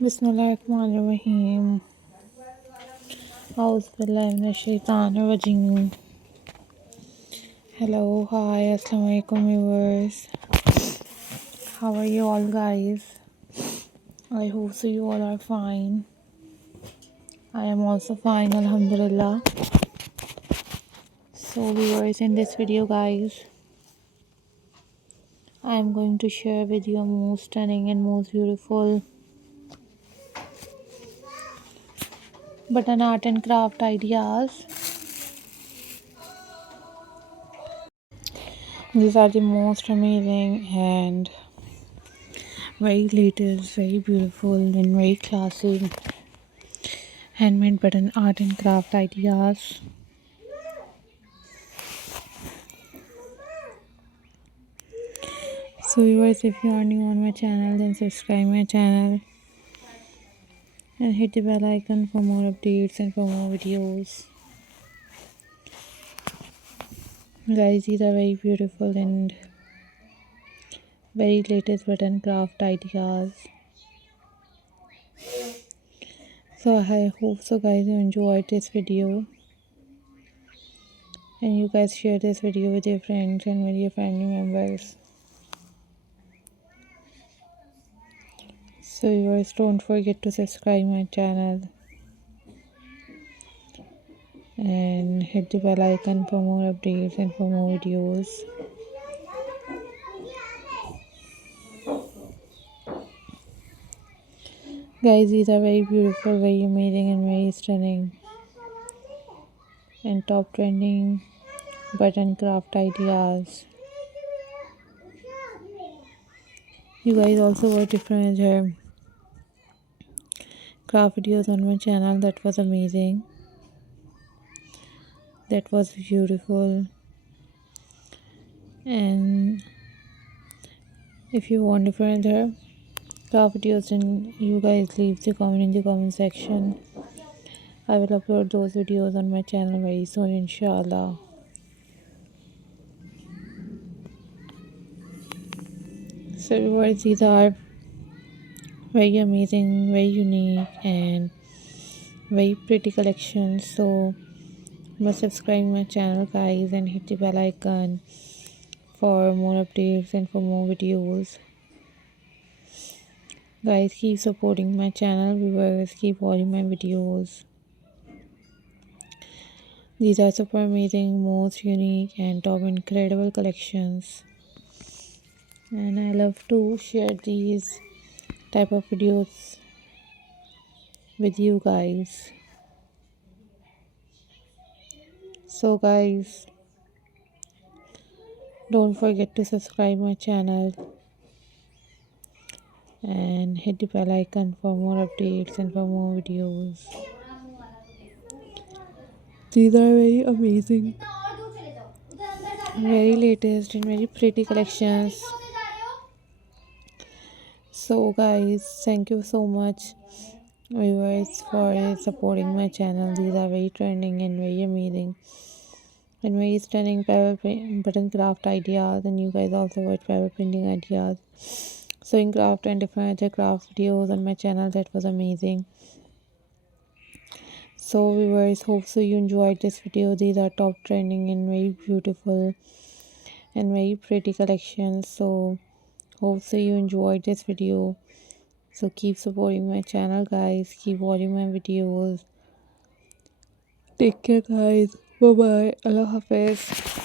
Bismillahirrahmanirrahim. Auzubillahi minash-shaytanir-rajeem. Hello, hi, assalamualaikum viewers. How are you all, guys? I hope so you all are fine. I am also fine, alhamdulillah. So, viewers, in this video, guys, I am going to share with you most stunning and most beautiful button art and craft ideas. These are the most amazing and very latest, very beautiful, and very classy handmade button art and craft ideas. So viewers, if you are new on my channel, then subscribe my channel and hit the bell icon for more updates and for more videos. Guys, these are very beautiful and very latest button craft ideas. So I hope so guys you enjoyed this video and you guys share this video with your friends and with your family members. So viewers, don't forget to subscribe my channel and hit the bell icon for more updates and for more videos. Guys, these are very beautiful, very amazing and very stunning and top trending button craft ideas. You guys also watch different craft videos on my channel. That was amazing. That was beautiful. And if you want different craft videos, then you guys leave the comment in the comment section. I will upload those videos on my channel very soon, inshallah. So viewers, these are very amazing, very unique and very pretty collections. So must subscribe my channel guys and hit the bell icon for more updates and for more videos. Guys, keep supporting my channel. Viewers, keep watching my videos. These are super amazing, most unique and top incredible collections, and I love to share these type of videos with you guys. So guys, don't forget to subscribe my channel and hit the bell icon for more updates and for more videos. These are very amazing, very latest and very pretty collections. So guys, thank you so much viewers for supporting my channel. These are very trending and very amazing and very stunning button craft ideas, and you guys also watch paper printing ideas, sewing craft and different other craft videos on my channel. That was amazing. So viewers, hope so you enjoyed this video. These are top trending and very beautiful and very pretty collections. So hope so you enjoyed this video. So keep supporting my channel guys, keep watching my videos. Take care guys, bye bye, Allah Hafiz.